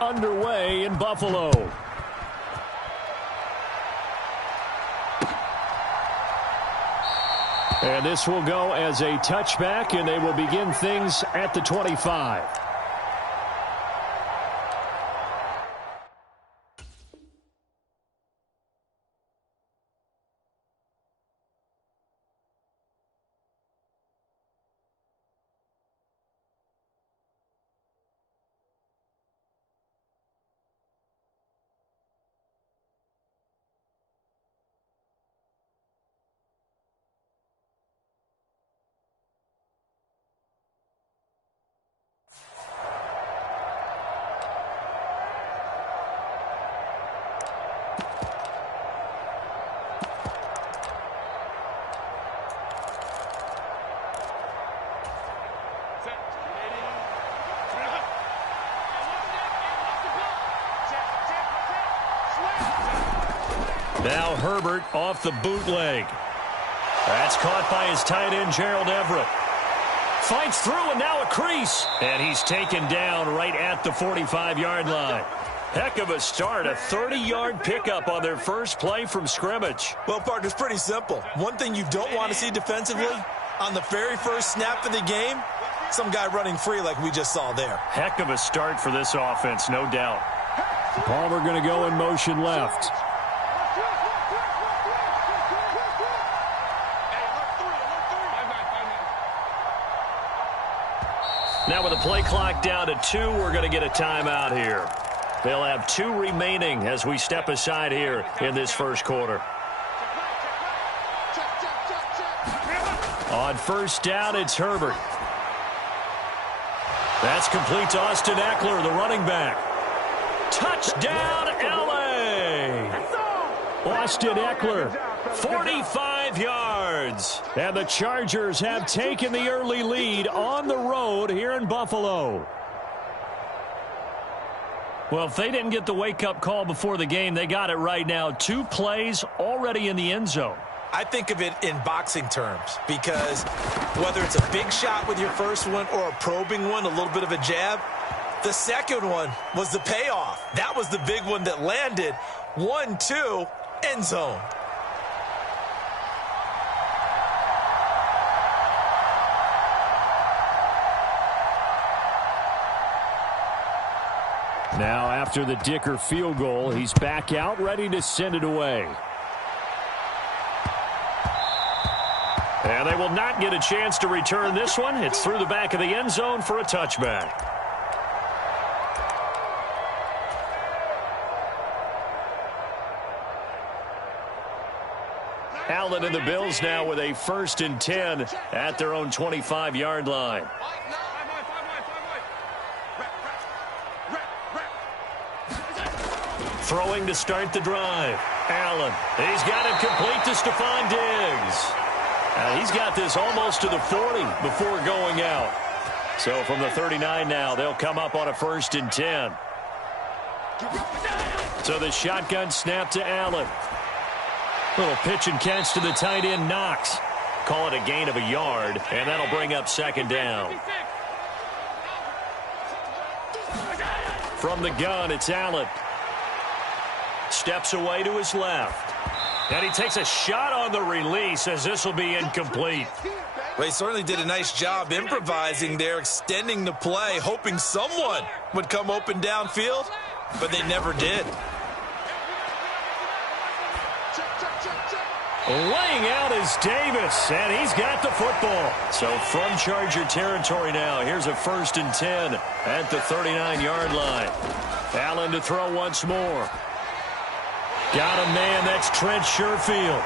are underway in Buffalo. And this will go as a touchback, and they will begin things at the 25. Now Herbert off the bootleg. That's caught by his tight end, Gerald Everett. Fights through, and now a crease. And he's taken down right at the 45-yard line. Heck of a start, a 30-yard pickup on their first play from scrimmage. Well, partner, it's pretty simple. One thing you don't want to see defensively, on the very first snap of the game, some guy running free like we just saw there. Heck of a start for this offense, no doubt. Palmer going to go in motion left. Now with the play clock down to 2, we're going to get a timeout here. They'll have 2 remaining as we step aside here in this first quarter. On first down, it's Herbert. That's complete to Austin Eckler, the running back. Touchdown, L.A. Austin Eckler, 45 yards. And the Chargers have taken the early lead on the road here in Buffalo. Well, if they didn't get the wake-up call before the game, they got it right now. 2 plays already in the end zone. I think of it in boxing terms because whether it's a big shot with your first one or a probing one, a little bit of a jab, the second one was the payoff. That was the big one that landed. 1-2, end zone. Now, after the Dicker field goal, he's back out, ready to send it away. And they will not get a chance to return this one. It's through the back of the end zone for a touchback. Allen and the Bills now with a 1st and 10 at their own 25-yard line. Throwing to start the drive. Allen. He's got it complete to Stephon Diggs. He's got this almost to the 40 before going out. So from the 39 now, they'll come up on a 1st and 10. So the shotgun snap to Allen. Little pitch and catch to the tight end, Knox. Call it a gain of a yard, and that'll bring up 2nd down. From the gun, it's Allen. Steps away to his left. And he takes a shot on the release as this will be incomplete. Well, he certainly did a nice job improvising there, extending the play, hoping someone would come open downfield, but they never did. Laying out is Davis, and he's got the football. So from Charger territory now, here's a 1st and 10 at the 39-yard line. Allen to throw once more. Got a man, that's Trent Sherfield.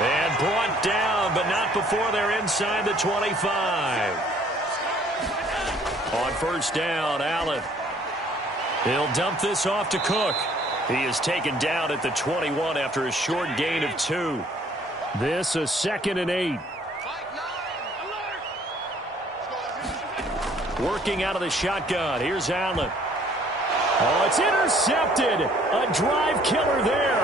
And brought down, but not before they're inside the 25. On 1st down, Allen. He'll dump this off to Cook. He is taken down at the 21 after a short gain of 2. This a 2nd and 8. Working out of the shotgun. Here's Allen. Oh, it's intercepted. A drive killer there.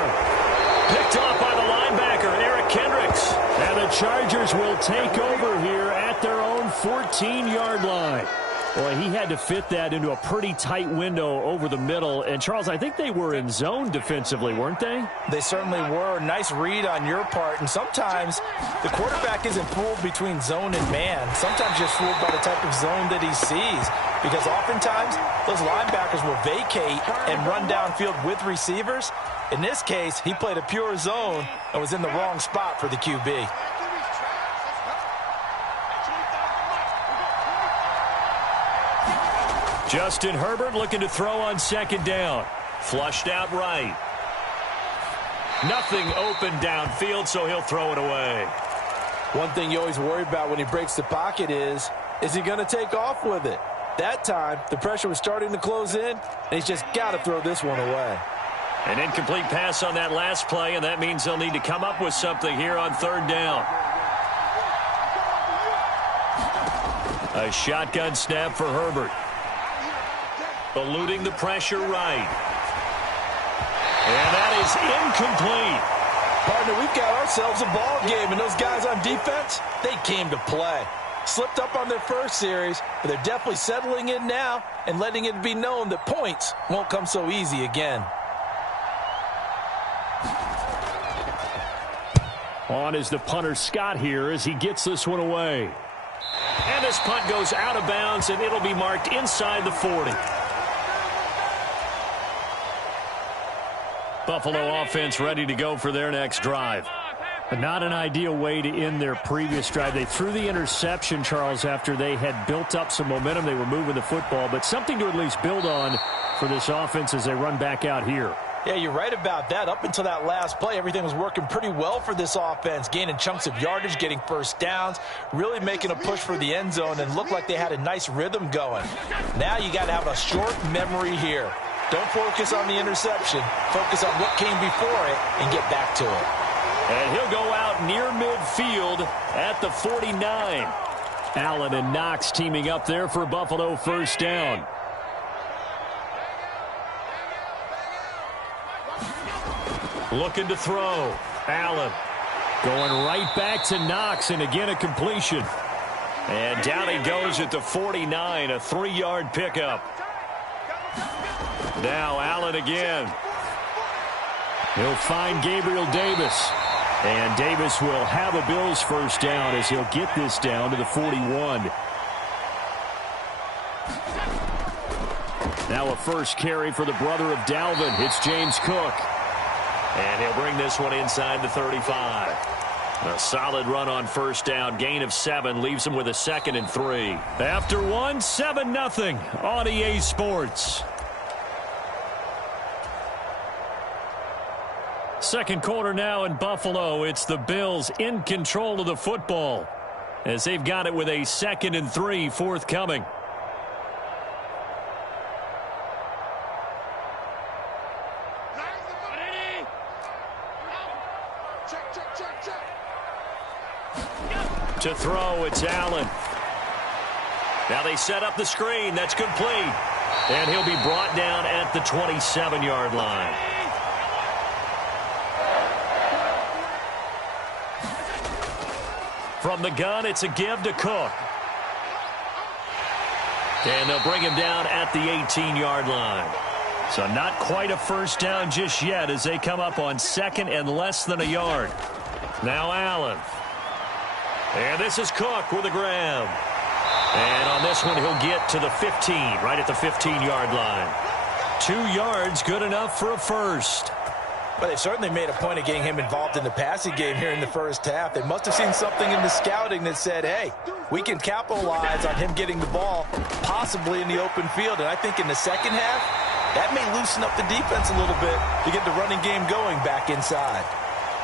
Picked off by the linebacker, Eric Kendricks. And the Chargers will take over here at their own 14-yard line. Well, he had to fit that into a pretty tight window over the middle. And, Charles, I think they were in zone defensively, weren't they? They certainly were. Nice read on your part. And sometimes the quarterback isn't fooled between zone and man. Sometimes just fooled by the type of zone that he sees. Because oftentimes those linebackers will vacate and run downfield with receivers. In this case, he played a pure zone and was in the wrong spot for the QB. Justin Herbert looking to throw on second down. Flushed out right. Nothing open downfield, so he'll throw it away. One thing you always worry about when he breaks the pocket is he going to take off with it? That time, the pressure was starting to close in, and he's just got to throw this one away. An incomplete pass on that last play, and that means they'll need to come up with something here on third down. A shotgun snap for Herbert. Eluding the pressure right. And that is incomplete. Partner, we've got ourselves a ball game, and those guys on defense, they came to play. Slipped up on their first series, but they're definitely settling in now and letting it be known that points won't come so easy again. On is the punter Scott here as he gets this one away. And this punt goes out of bounds, and it'll be marked inside the 40. Buffalo offense ready to go for their next drive. Not an ideal way to end their previous drive. They threw the interception, Charles, after they had built up some momentum. They were moving the football, but something to at least build on for this offense as they run back out here. Yeah, you're right about that. Up until that last play, everything was working pretty well for this offense, gaining chunks of yardage, getting first downs, really making a push for the end zone, and looked like they had a nice rhythm going. Now you got to have a short memory here. Don't focus on the interception. Focus on what came before it and get back to it. And he'll go out near midfield at the 49. Allen and Knox teaming up there for Buffalo first down. Looking to throw. Allen going right back to Knox, and again a completion. And down he goes at the 49, a 3-yard pickup. Now Allen again. He'll find Gabriel Davis. And Davis will have a Bills first down as he'll get this down to the 41. Now a first carry for the brother of Dalvin. It's James Cook. And he'll bring this one inside the 35. A solid run on first down. Gain of 7 leaves him with a 2nd and 3. After one, 7-0 on EA Sports. Second quarter now in Buffalo. It's the Bills in control of the football as they've got it with a 2nd and 3 forthcoming. To throw, it's Allen. Now they set up the screen. That's complete. And he'll be brought down at the 27-yard line. From the gun, it's a give to Cook. And they'll bring him down at the 18-yard line. So not quite a first down just yet as they come up on 2nd and less than a yard. Now Allen. And this is Cook with a grab. And on this one, he'll get to the 15, right at the 15-yard line. 2 yards, good enough for a first. But they certainly made a point of getting him involved in the passing game here in the first half. They must have seen something in the scouting that said, hey, we can capitalize on him getting the ball possibly in the open field. And I think in the second half, that may loosen up the defense a little bit to get the running game going back inside.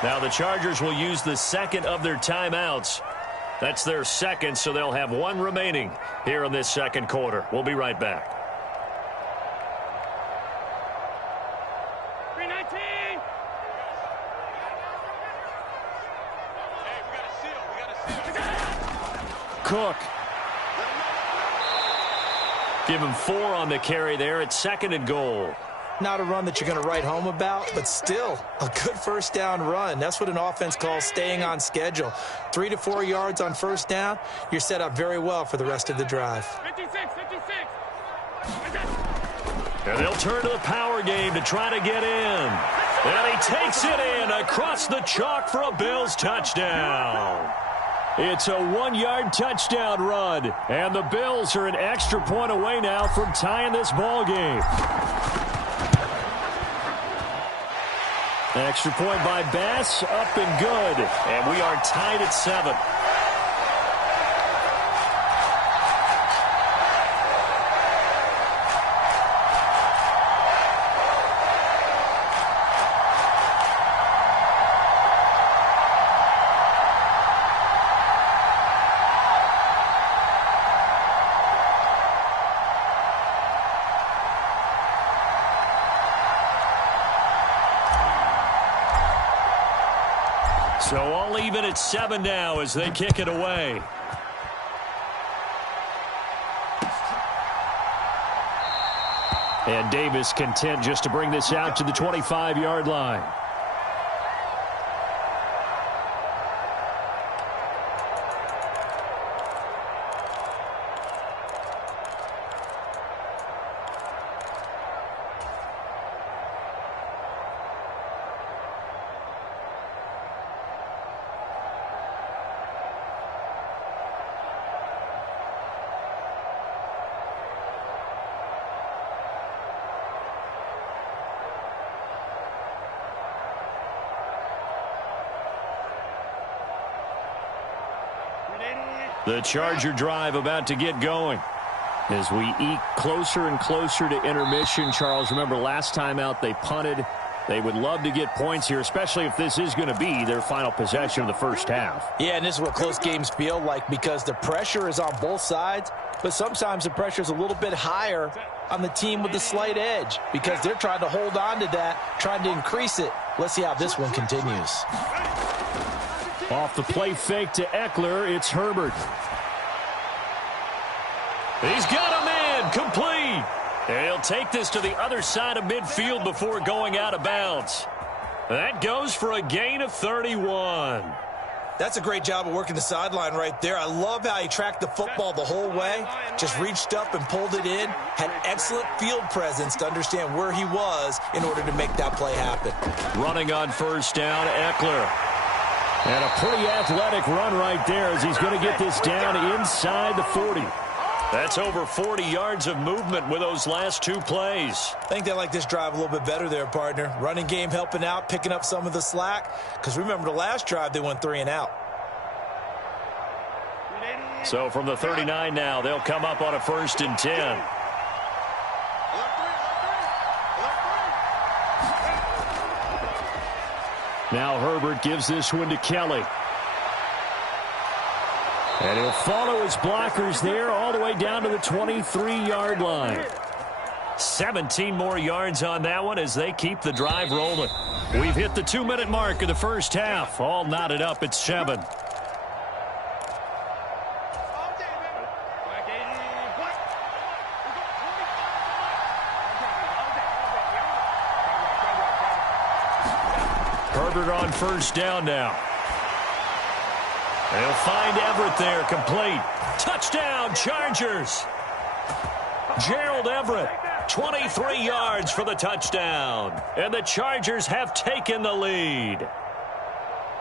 Now the Chargers will use the 2nd of their timeouts. That's their 2nd, so they'll have 1 remaining here in this second quarter. We'll be right back. Cook. Give him 4 on the carry there. It's 2nd and goal. Not a run that you're going to write home about, but still a good first down run. That's what an offense calls staying on schedule. 3 to 4 yards on first down, you're set up very well for the rest of the drive. 56. And they'll turn to the power game to try to get in. And he takes it in across the chalk for a Bills touchdown. It's a 1-yard touchdown run, and the Bills are an extra point away now from tying this ball game. Extra point by Bass, up and good. And we are tied at 7. So all even at 7 now as they kick it away. And Davis content just to bring this out to the 25-yard line. The Charger drive about to get going. As we eke closer and closer to intermission, Charles, remember last time out they punted. They would love to get points here, especially if this is going to be their final possession of the first half. Yeah, and this is what close games feel like because the pressure is on both sides, but sometimes the pressure is a little bit higher on the team with the slight edge because they're trying to hold on to that, trying to increase it. Let's see how this one continues. Off the play fake to Eckler, it's Herbert. He's got him in, complete. And he'll take this to the other side of midfield before going out of bounds. That goes for a gain of 31. That's a great job of working the sideline right there. I love how he tracked the football the whole way, just reached up and pulled it in, had excellent field presence to understand where he was in order to make that play happen. Running on first down, Eckler. And a pretty athletic run right there as he's going to get this down inside the 40. That's over 40 yards of movement with those last 2 plays. I think they like this drive a little bit better there, partner. Running game helping out, picking up some of the slack. Because remember the last drive, they went 3 and out. So from the 39 now, they'll come up on a 1st and 10. Now Herbert gives this one to Kelly. And he'll follow his blockers there all the way down to the 23-yard line. 17 more yards on that one as they keep the drive rolling. We've hit the 2-minute mark of the first half. All knotted up at 7. Herbert on first down now. They'll find Everett there, complete. Touchdown, Chargers. Gerald Everett, 23 yards for the touchdown. And the Chargers have taken the lead.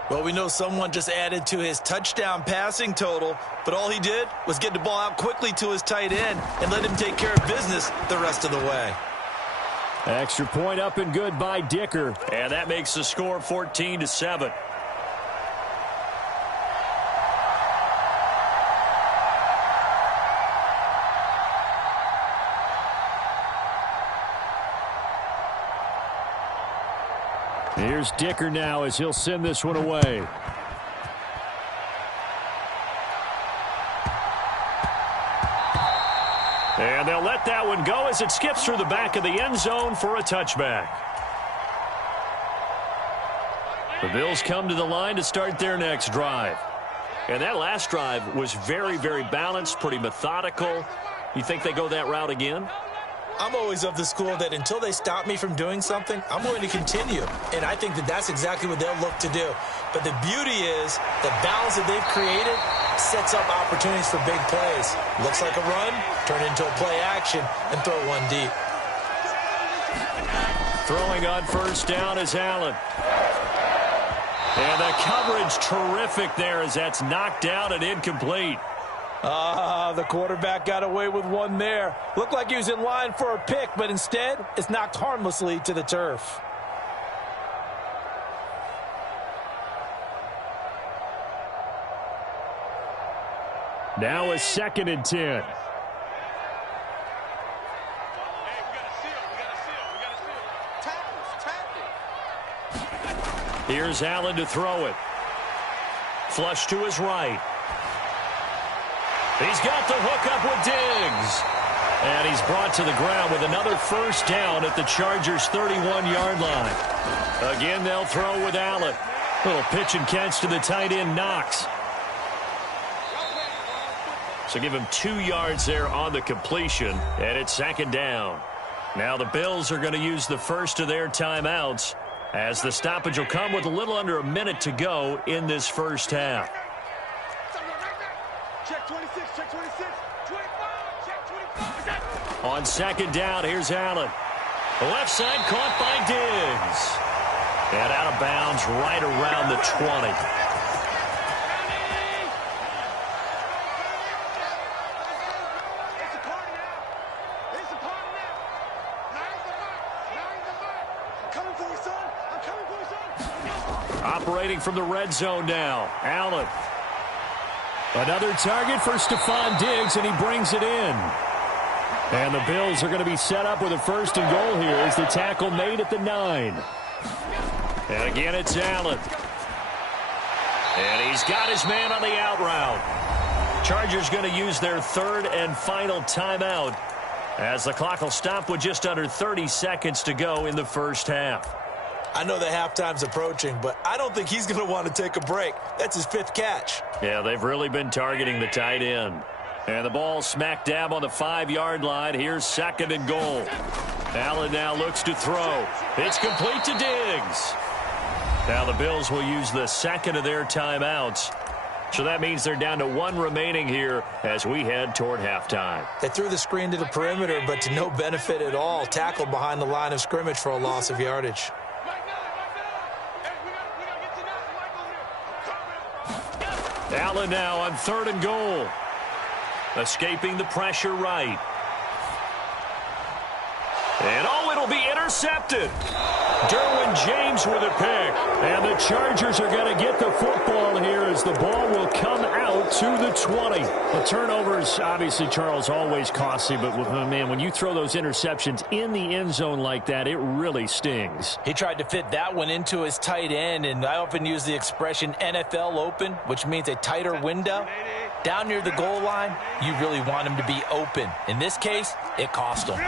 Well, we know someone just added to his touchdown passing total, but all he did was get the ball out quickly to his tight end and let him take care of business the rest of the way. Extra point up and good by Dicker. And that makes the score 14-7. Here's Dicker now as he'll send this one away. And they'll let that one go as it skips through the back of the end zone for a touchback. The Bills come to the line to start their next drive. And that last drive was very, very balanced, pretty methodical. You think they go that route again? I'm always of the school that until they stop me from doing something, I'm going to continue. And I think that that's exactly what they'll look to do. But the beauty is the balance that they've created sets up opportunities for big plays. Looks like a run, turn into a play action, and throw one deep. Throwing on first down is Allen. And the coverage terrific there as that's knocked down and incomplete. The quarterback got away with one there. Looked like he was in line for a pick, but instead, it's knocked harmlessly to the turf. Now a 2nd and 10. Here's Allen to throw it. Flush to his right. He's got the hook up with Diggs. And he's brought to the ground with another first down at the Chargers' 31-yard line. Again, they'll throw with Allen. Little pitch and catch to the tight end, Knox. So give him 2 yards there on the completion, and it's 2nd down. Now the Bills are going to use the first of their timeouts as the stoppage will come with a little under a minute to go in this first half. Check 26, check 26, 25, check 25. On 2nd down, here's Allen. The left side caught by Diggs. And out of bounds right around the 20. Operating from the red zone now. Allen. Another target for Stephon Diggs, and he brings it in. And the Bills are going to be set up with a 1st and goal here as the tackle made at the 9. And again, it's Allen. And he's got his man on the out route. Chargers going to use their 3rd and final timeout as the clock will stop with just under 30 seconds to go in the first half. I know that halftime's approaching, but I don't think he's going to want to take a break. That's his 5th catch. Yeah, they've really been targeting the tight end. And the ball smack dab on the 5-yard line. Here's 2nd and goal. Allen now looks to throw. It's complete to Diggs. Now the Bills will use the 2nd of their timeouts. So that means they're down to 1 remaining here as we head toward halftime. They threw the screen to the perimeter, but to no benefit at all. Tackled behind the line of scrimmage for a loss of yardage. Allen now on 3rd and goal. Escaping the pressure right. And it'll be intercepted. Derwin James with a pick. And the Chargers are going to get the football here as the ball will come out to the 20. The turnovers, obviously, Charles, always costly. But, man, when you throw those interceptions in the end zone like that, it really stings. He tried to fit that one into his tight end, and I often use the expression NFL open, which means a tighter window. Down near the goal line, you really want him to be open. In this case, it cost him.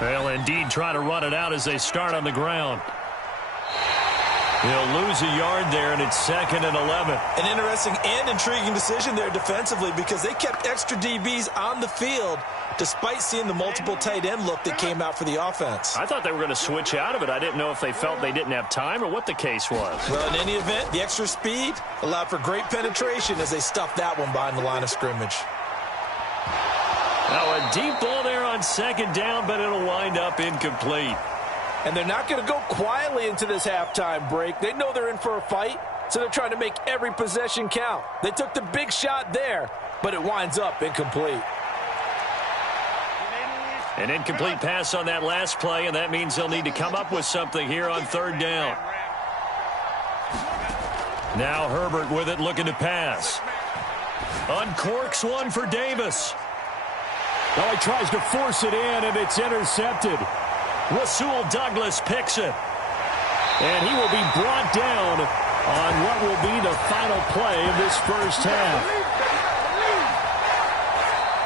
They'll indeed try to run it out as they start on the ground. He'll lose a yard there, and it's 2nd and 11. An interesting and intriguing decision there defensively because they kept extra DBs on the field despite seeing the multiple tight end look that came out for the offense. I thought they were going to switch out of it. I didn't know if they felt they didn't have time or what the case was. Well, in any event, the extra speed allowed for great penetration as they stuffed that one behind the line of scrimmage. Now a deep ball there on 2nd down, but it'll wind up incomplete. And they're not going to go quietly into this halftime break. They know they're in for a fight, so they're trying to make every possession count. They took the big shot there, but it winds up incomplete. An incomplete pass on that last play, and that means they'll need to come up with something here on 3rd down. Now Herbert with it, looking to pass. Uncorks one for Davis. Well, he tries to force it in, and it's intercepted. Rasul Douglas picks it. And he will be brought down on what will be the final play of this first half.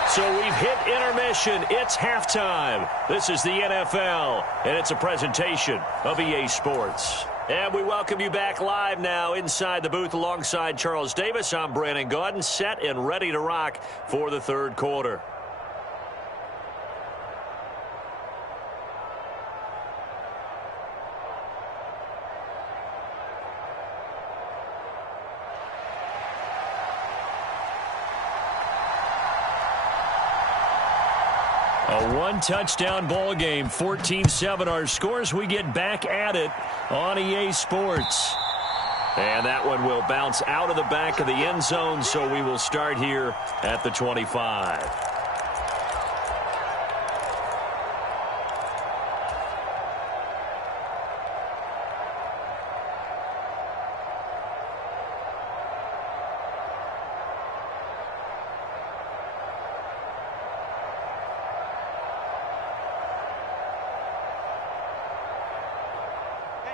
So we've hit intermission. It's halftime. This is the NFL, and it's a presentation of EA Sports. And we welcome you back live now inside the booth alongside Charles Davis. I'm Brandon Gaudin, set and ready to rock for the 3rd quarter. A one-touchdown ball game, 14-7 our scores. We get back at it on EA Sports. And that one will bounce out of the back of the end zone, so we will start here at the 25.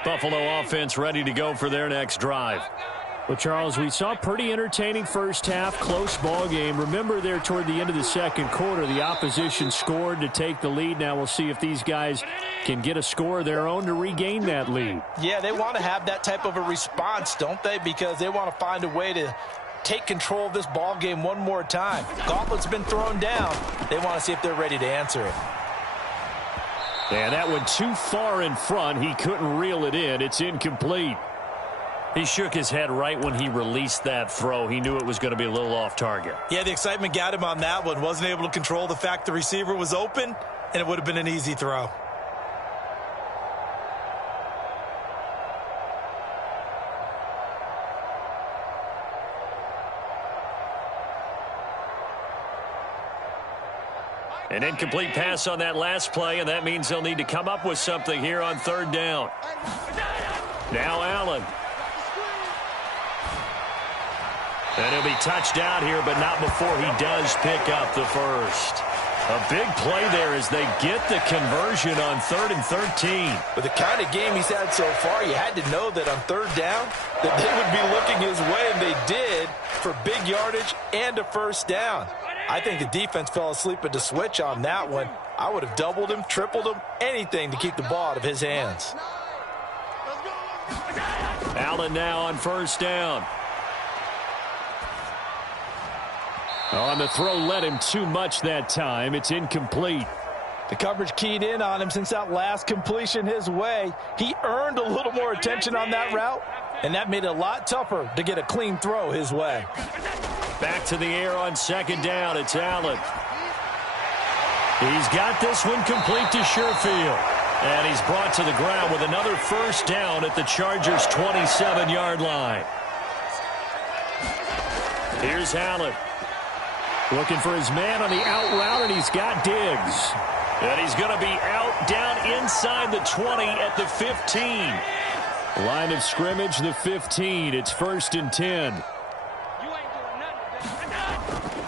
Buffalo offense ready to go for their next drive. Well, Charles, we saw pretty entertaining first half, close ball game. Remember there toward the end of the second quarter, the opposition scored to take the lead. Now we'll see if these guys can get a score of their own to regain that lead. Yeah, they want to have that type of a response, don't they? Because they want to find a way to take control of this ball game one more time. Gauntlet's been thrown down. They want to see if they're ready to answer it. And that went too far in front. He couldn't reel it in. It's incomplete. He shook his head right when he released that throw. He knew it was going to be a little off target. Yeah, the excitement got him on that one. Wasn't able to control the fact the receiver was open, and it would have been an easy throw. An incomplete pass on that last play, and that means they'll need to come up with something here on third down. Now Allen. And he'll be touched out here, but not before he does pick up the first. A big play there as they get the conversion on 3rd and 13. With the kind of game he's had so far, you had to know that on third down that they would be looking his way, and they did for big yardage and a first down. I think the defense fell asleep at the switch on that one. I would have doubled him, tripled him, anything to keep the ball out of his hands. Allen now on first down. On the throw, led him too much that time. It's incomplete. The coverage keyed in on him since that last completion his way. He earned a little more attention on that route, and that made it a lot tougher to get a clean throw his way. Back to the air on second down. It's Allen. He's got this one complete to Sherfield. And he's brought to the ground with another first down at the Chargers' 27-yard line. Here's Allen. Looking for his man on the out route, and he's got Diggs. And he's going to be out down inside the 20 at the 15. Line of scrimmage, the 15. It's 1st and 10.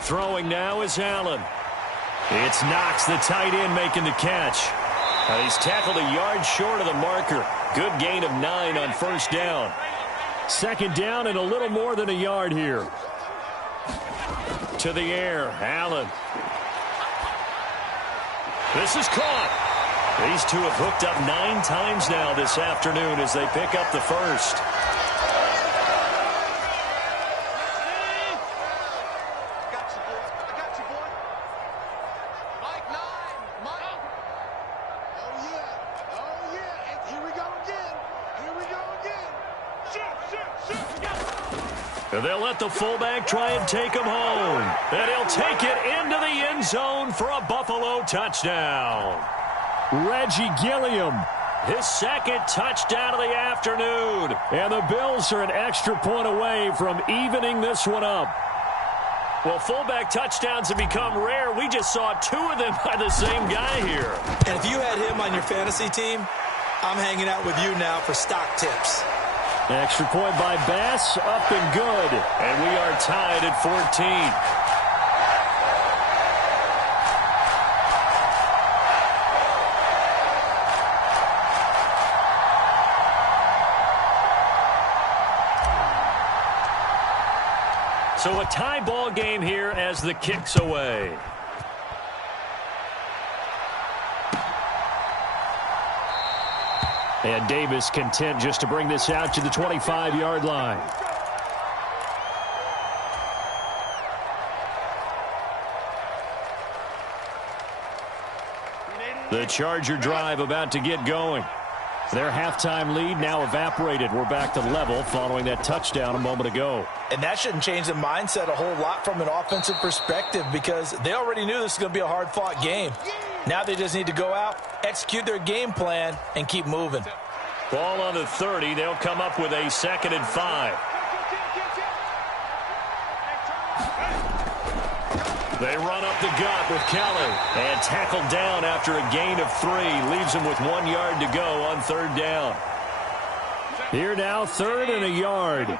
Throwing now is Allen. It's Knox, the tight end, making the catch. He's tackled a yard short of the marker. Good gain of 9 on first down. Second down and a little more than a yard here. To the air, Allen. This is caught. These two have hooked up 9 times now this afternoon as they pick up the first. They'll let the fullback try and take him home. And he'll take it into the end zone for a Buffalo touchdown. Reggie Gilliam, his second touchdown of the afternoon. And the Bills are an extra point away from evening this one up. Well, fullback touchdowns have become rare. We just saw 2 of them by the same guy here. And if you had him on your fantasy team, I'm hanging out with you now for stock tips. Extra point by Bass, up and good. And we are tied at 14. So a tie ball game here as the kick's away. And Davis content just to bring this out to the 25-yard line. The Charger drive about to get going. Their halftime lead now evaporated. We're back to level following that touchdown a moment ago. And that shouldn't change the mindset a whole lot from an offensive perspective because they already knew this was going to be a hard-fought game. Now they just need to go out, execute their game plan, and keep moving. Ball on the 30. They'll come up with a 2nd and 5. They run up the gut with Kelly. And tackled down after a gain of 3. Leaves him with 1 yard to go on 3rd down. Here now, 3rd and a yard.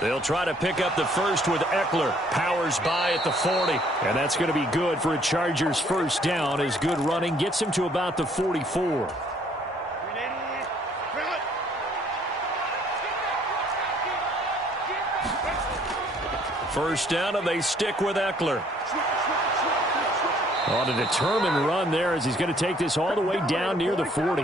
They'll try to pick up the first with Eckler. Powers by at the 40. And that's going to be good for a Chargers first down, as good running gets him to about the 44. First down, and they stick with Eckler. On a determined run there, as he's going to take this all the way down near the 40.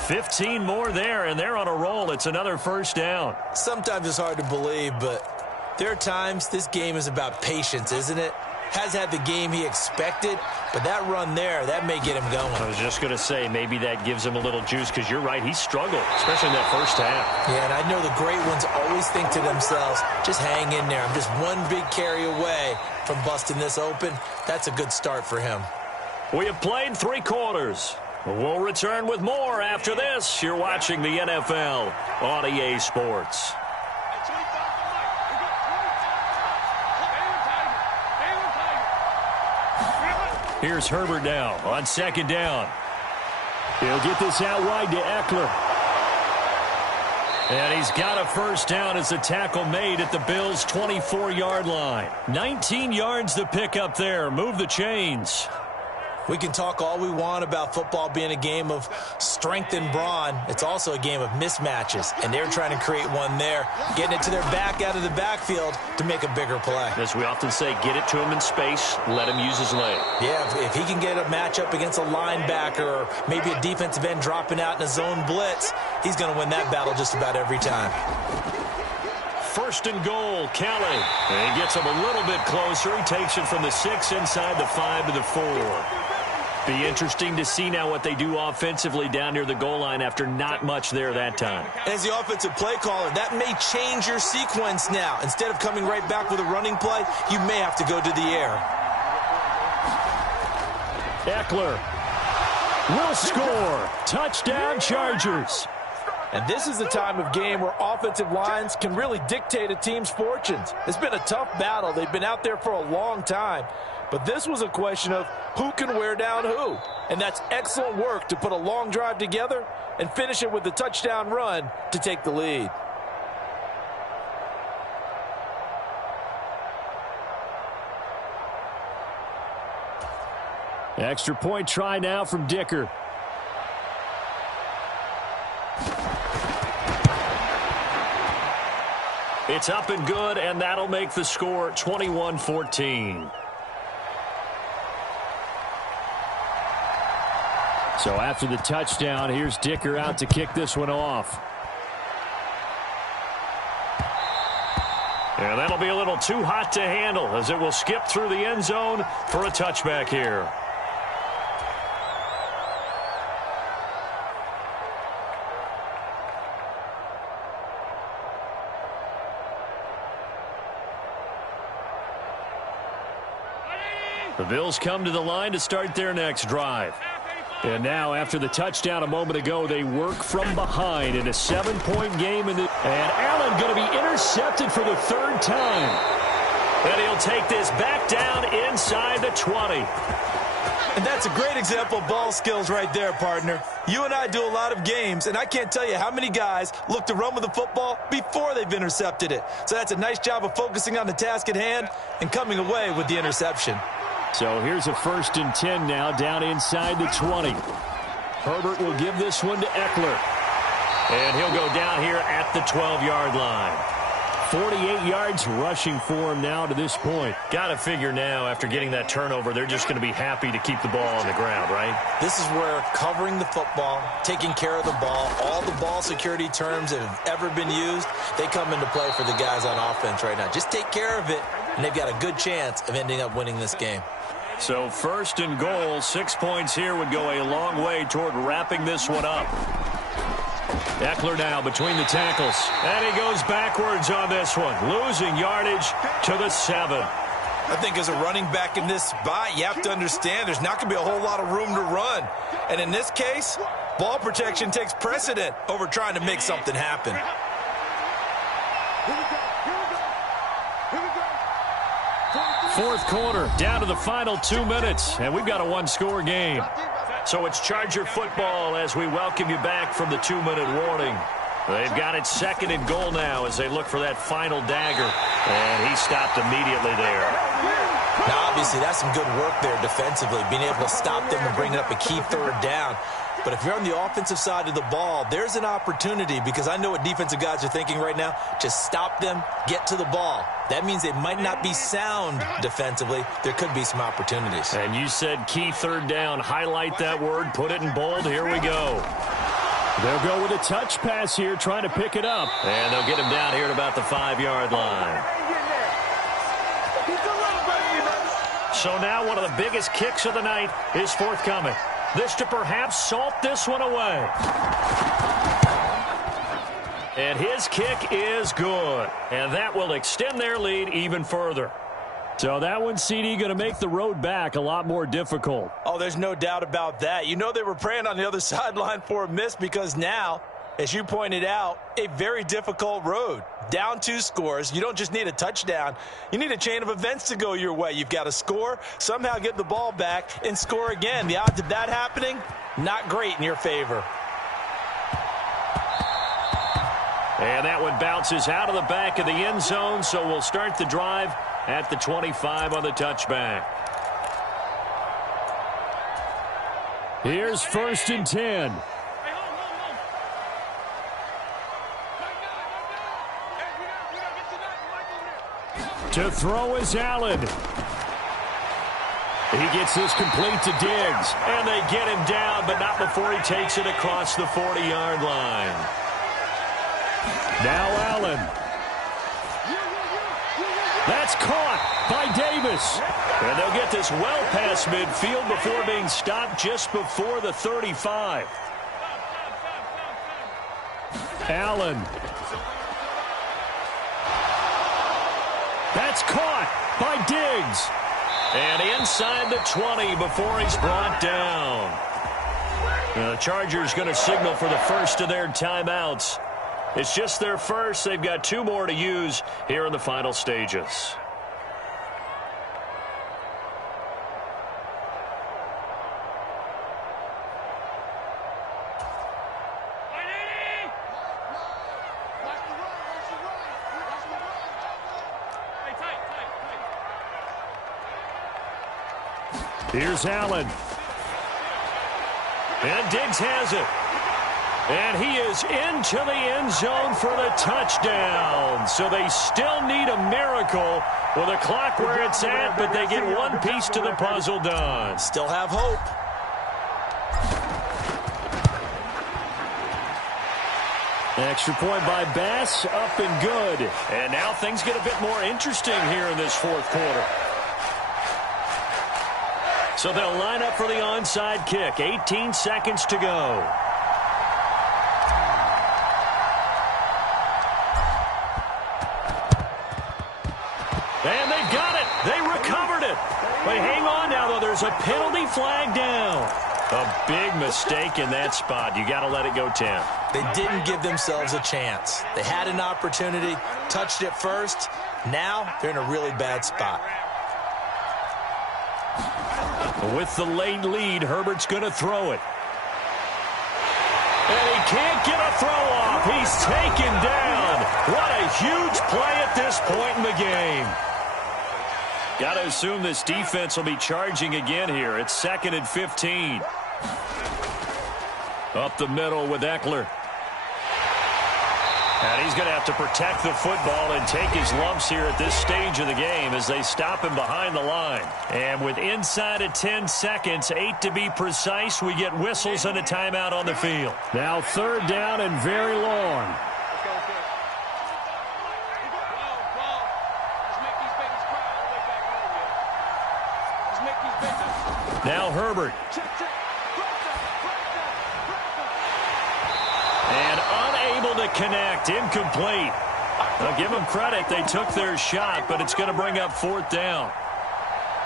15 more there, and they're on a roll. It's another first down. Sometimes it's hard to believe, but there are times this game is about patience, isn't it? Has had the game he expected, but that run there, that may get him going. I was just going to say, maybe that gives him a little juice, because you're right, he struggled, especially in that first half. Yeah, and I know the great ones always think to themselves, just hang in there. I'm just one big carry away from busting this open. That's a good start for him. We have played 3 quarters. We'll return with more after this. You're watching the NFL on EA Sports. Here's Herbert now on 2nd down. He'll get this out wide to Eckler. And he's got a first down as the tackle made at the Bills' 24-yard line. 19 yards to pick up there. Move the chains. We can talk all we want about football being a game of strength and brawn. It's also a game of mismatches, and they're trying to create one there, getting it to their back out of the backfield to make a bigger play. As we often say, get it to him in space, let him use his leg. Yeah, if he can get a matchup against a linebacker or maybe a defensive end dropping out in a zone blitz, he's going to win that battle just about every time. First and goal, Kelly. And he gets him a little bit closer. He takes it from the 6 inside the 5 to the 4. Be interesting to see now what they do offensively down near the goal line after not much there that time. As the offensive play caller, that may change your sequence now. Instead of coming right back with a running play, you may have to go to the air. Eckler will score. Touchdown, Chargers. And this is the time of game where offensive lines can really dictate a team's fortunes. It's been a tough battle. They've been out there for a long time. But this was a question of who can wear down who. And that's excellent work to put a long drive together and finish it with the touchdown run to take the lead. Extra point try now from Dicker. It's up and good, and that'll make the score 21-14. So after the touchdown, here's Dicker out to kick this one off. And that'll be a little too hot to handle as it will skip through the end zone for a touchback here. The Bills come to the line to start their next drive. And now, after the touchdown a moment ago, they work from behind in a 7-point game. And Allen going to be intercepted for the 3rd time. And he'll take this back down inside the 20. And that's a great example of ball skills right there, partner. You and I do a lot of games, and I can't tell you how many guys look to run with the football before they've intercepted it. So that's a nice job of focusing on the task at hand and coming away with the interception. So here's a 1st and 10 now down inside the 20. Herbert will give this one to Eckler. And he'll go down here at the 12-yard line. 48 yards rushing for him now to this point. Got to figure now, after getting that turnover, they're just going to be happy to keep the ball on the ground, right? This is where covering the football, taking care of the ball, all the ball security terms that have ever been used, they come into play for the guys on offense right now. Just take care of it, and they've got a good chance of ending up winning this game. So 1st and goal, 6 points here would go a long way toward wrapping this one up. Eckler now between the tackles. And he goes backwards on this one, losing yardage to the 7. I think as a running back in this spot, you have to understand there's not going to be a whole lot of room to run. And in this case, ball protection takes precedent over trying to make something happen. Fourth quarter, down to the final 2 minutes, and we've got a one-score game. So it's Charger football as we welcome you back from the 2-minute warning. They've got it 2nd and goal now as they look for that final dagger. And he stopped immediately there. Now, obviously, that's some good work there defensively, being able to stop them and bring up a key third down. But if you're on the offensive side of the ball, there's an opportunity, because I know what defensive guys are thinking right now. Just stop them, get to the ball. That means they might not be sound defensively. There could be some opportunities. And you said key third down. Highlight that word. Put it in bold. Here we go. They'll go with a touch pass here, trying to pick it up. And they'll get him down here at about the 5-yard line. So now one of the biggest kicks of the night is forthcoming. This to perhaps salt this one away. And his kick is good. And that will extend their lead even further. So that one, CD, going to make the road back a lot more difficult. Oh, there's no doubt about that. You know they were praying on the other sideline for a miss, because now, as you pointed out, a very difficult road. Down 2 scores. You don't just need a touchdown. You need a chain of events to go your way. You've got to score, somehow get the ball back, and score again. The odds of that happening, not great in your favor. And that one bounces out of the back of the end zone, so we'll start the drive at the 25 on the touchback. Here's 1st and 10. To throw is Allen. He gets this complete to Diggs. And they get him down, but not before he takes it across the 40-yard line. Now Allen. That's caught by Davis. And they'll get this well past midfield before being stopped just before the 35. Allen. That's caught by Diggs. And inside the 20 before he's brought down. Now the Chargers going to signal for the first of their timeouts. It's just their first. They've got 2 more to use here in the final stages. Here's Allen. And Diggs has it. And he is into the end zone for the touchdown. So they still need a miracle with the clock where it's at, but they get one piece to the puzzle done. Still have hope. Extra point by Bass, up and good. And now things get a bit more interesting here in this 4th quarter. So they'll line up for the onside kick. 18 seconds to go. And they've got it. They recovered it. But hang on now, though. There's a penalty flag down. A big mistake in that spot. You got to let it go 10. They didn't give themselves a chance. They had an opportunity, touched it first. Now they're in a really bad spot. With the late lead, Herbert's going to throw it. And he can't get a throw off. He's taken down. What a huge play at this point in the game. Got to assume this defense will be charging again here. It's 2nd and 15. Up the middle with Eckler. And he's going to have to protect the football and take his lumps here at this stage of the game as they stop him behind the line. And with inside of 10 seconds, 8 to be precise, we get whistles and a timeout on the field. Now 3rd down and very long. Now Herbert. And unable to connect. Incomplete. I'll give them credit. They took their shot, but it's going to bring up 4th down.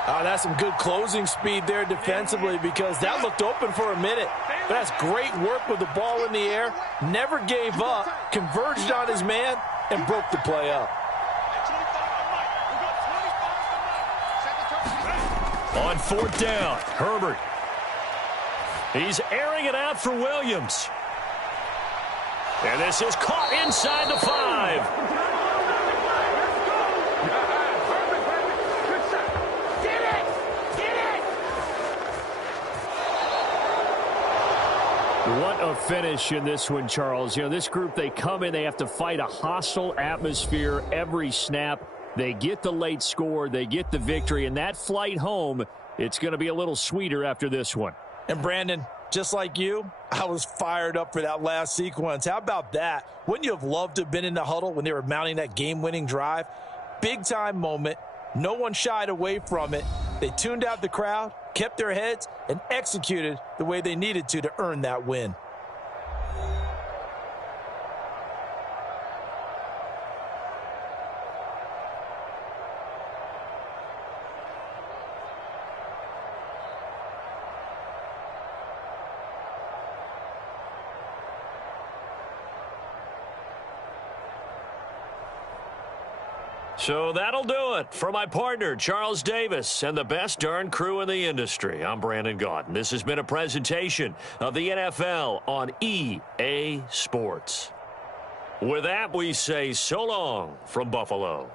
That's some good closing speed there defensively because that looked open for a minute. But that's great work with the ball in the air. Never gave up, converged on his man, and broke the play up. On fourth down, Herbert. He's airing it out for Williams. And this is caught inside the 5. What a finish in this one, Charles. You know, this group, they come in, they have to fight a hostile atmosphere every snap. They get the late score, they get the victory, and that flight home, it's going to be a little sweeter after this one. And Brandon, just like you, I was fired up for that last sequence. How about that? Wouldn't you have loved to have been in the huddle when they were mounting that game-winning drive? Big-time moment. No one shied away from it. They tuned out the crowd, kept their heads, and executed the way they needed to earn that win. So that'll do it for my partner, Charles Davis, and the best darn crew in the industry. I'm Brandon Gaudin. This has been a presentation of the NFL on EA Sports. With that, we say so long from Buffalo.